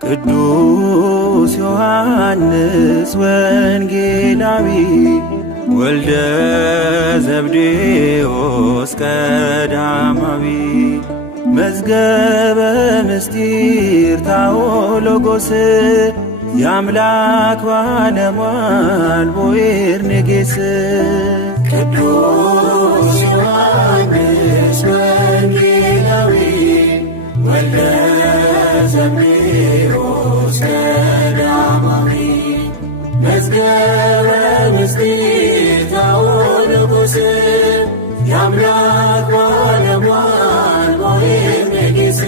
ቅዱስ ዮሐንስ ወንጌላዊ ወልደ ዘብዴዎስ ቀዳማዊ መዝገበ ምስጢር ታኦሎጎስ የአምላክ ባለሟል ቦዔርኔጌስ ቅዱስ ዮሐንስ ወንጌላዊ ወልደ ዘብዴዎስ ቀዳማዊ መዝገበ ምስጢር ታኦሎጎስ የአምላክ ባለሟል ቦዔርኔጌስ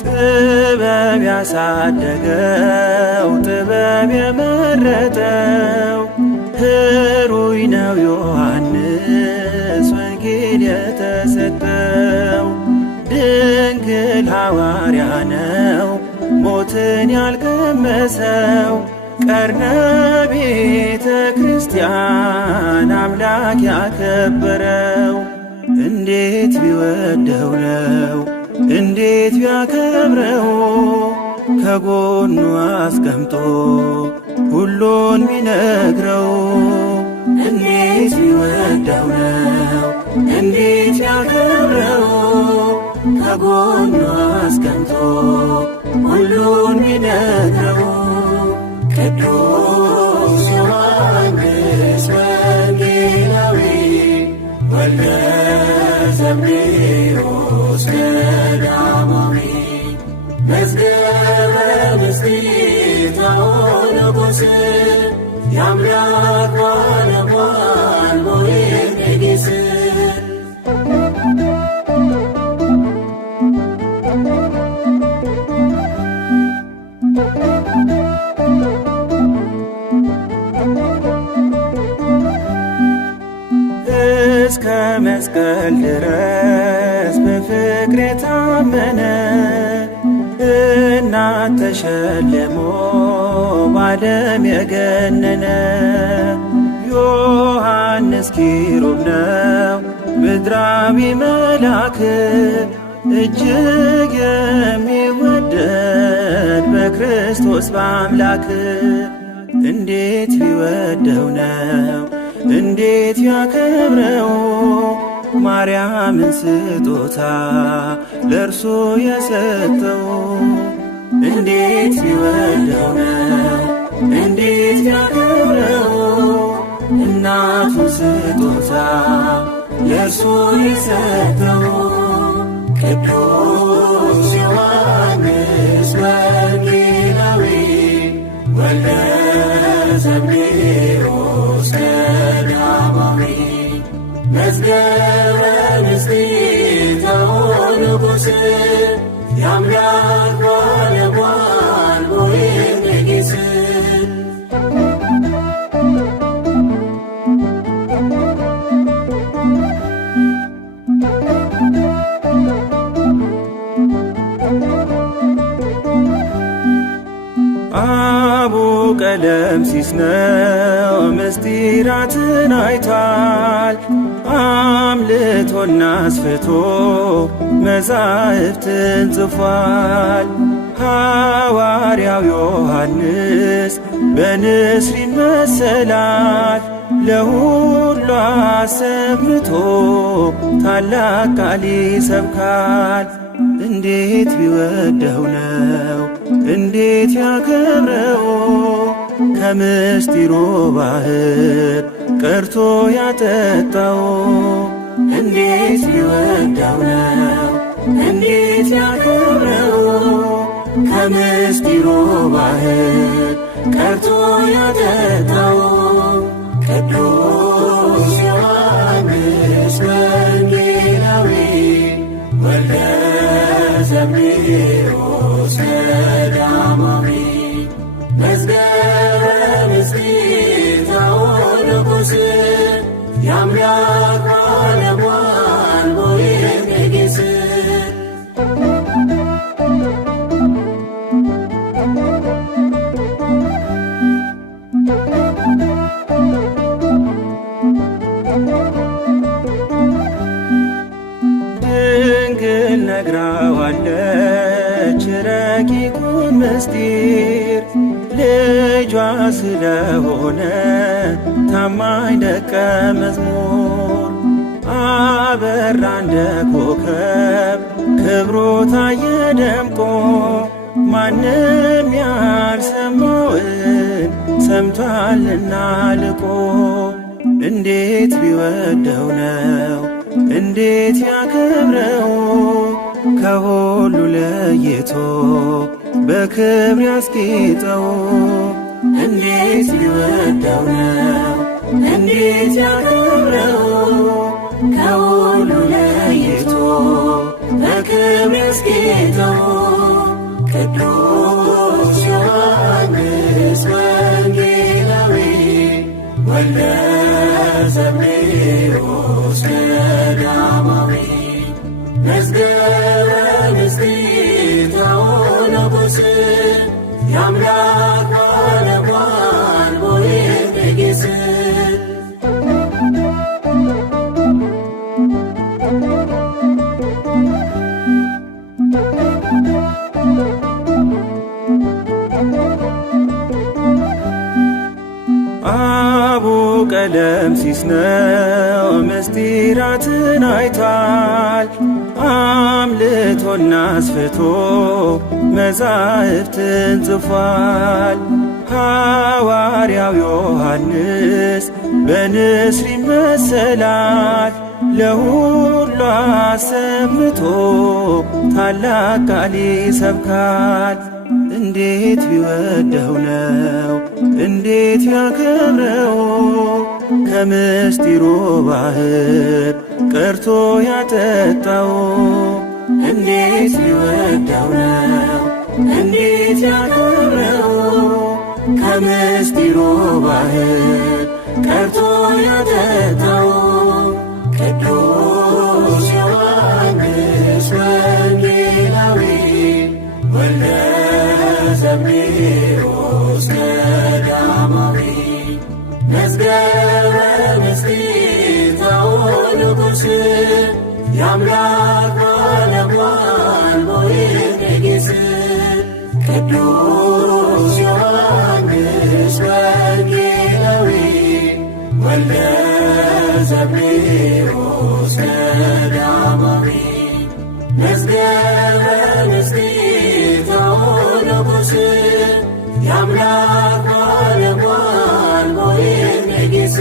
ጥበብ ያሳደገው ጥበብ የመረጠው ህሩይ ነው ዮሐንስ ወንጌል የተሰጠው። ድንግል ሐዋርያ ነው ሞትን ያልቀመሰው። ቀርነ ቤተ ክርስቲያን አምላክ ያከበረው። እንዴት ቢወደው ነው እንዴት ቢያከብረው ከጎኑ አስቀምጦ ሁሉን ቢነግረው። እንዴት ቢወደው ነው እንዴት ቢያከብረው ከጎኑ አስቀምጦ ሁሉን ቢነግረው። ቅዱስ ዮሐንስ ወንጌላዊ ወልደ ዘብዴዎስ ቀዳማዊ መዝገበ ምስጢር ታኦሎጎስ የአምላክ ባለሟል ቦዔርኔጌስ እስከ መስቀል ድረስ በፍቅር የታመነ እናት ተሸልሞ በዓለም የገነነ ዮሐንስ ኪሩብ ነው ምድራዊ መልአክ እጅግ የሚወደድ በክርስቶስ በአምላክ። እንዴት ቢወደው ነው እንዴት ያከብረው ማርያምን ስጦታ ለእርሱ የሰጠው። እንዴት ቢወደው ነው እንዴት ያከብረው እናቱን ስጦታ ለእርሱ የሰጠው። ቅዱስ ዮሐንስ ወንጌላዊ ወልደ ዘብዴዎስ ቀዳማዊ መዝገበ ምስጢር ታኦሎጎስ የአምላክ ባለሟል ቦዔርኔጌስ አቡ ቀለምሲስ ነው ምስጢራትን አይቷል። አምልቶና አስፍቶ መዛሕፍትን ጽፏል። ሐዋርያው ዮሐንስ በንስር ይመሰላል። ለሁሉ አሰምቶ ታላቅ ቃል ይሰብካል። እንዴት ቢወደው ነው እንዴት ያከብረው ከምስጢሩ ባሕር ቀርቶ ያጠጣው። እንዴት ቢወደው ነው እንዴት ያከብረው ከምስጢሩ ባሕር ቀርቶ ያጠጣው። ቅዱስ ዮሐንስ ወንጌላዊ ወልደ ዘብዴዎስ ቀዳማዊ መዝገበ ምስጢር ታኦሎጎስ የአምላክ ባለሟል ቦዔርኔጌስ ምስጢር ልጇ ስለሆነ ታማኝ ደቀ መዝሙር አበራ እንደ ኮከብ ክብሩ ታየ ደምቆ ማንም ያልሰማውን ሰምቷልና ልቆ እንዴት ቢወደው ነው እንዴት ያከብረው ከሁሉ ለይቶ በክብር ያስጌጠው እንዴት ቢወደው ነው እንዴት ያከብረው ከሁሉ ለይቶ በክብር ያስጌጠው ቅዱስ ዮሐንስ ወንጌላዊ ወልደ ዘብዴዎስ ቀዳማዊ መዝገበ ምስጢር ዘወልቁስ የአምላክ ባለሟል ቦዔዝ አቡ ቀለምሲስ ነው ምስጢራትን አይቷል አምልቶና አስፍቶ መጻሕፍትን ጽፏል። ሐዋርያው ዮሐንስ በንስር ይመሰላል ለሁሉ አሰምቶ ታላቅ ቃል ይሰብካል። እንዴት ቢወደው ነው እንዴት ያከብረው ከምስጢሩ ባሕር ቀርቶ ያጠጣው እንዴት ቢወደው ነው እንዴት ያከብረው ከምስጢሩ ባሕር ቀርቶ ያጠጣው ቅዱስ ዮሐንስ ወንጌላዊ ወልደ ዘብዴዎስ ቀዳማዊ መዝገበ ምስጢር ዘወልቁስ የአምላክ ባለሟል ቦዔዝ ቅዱስ ዮሐንስ ወንጌላዊ ወልደ ዘብዴዎስ ቀዳማዊ መዝገበ ምስጢር ዘወልቁስ የአምላክ ባለሟል ቦዔዝ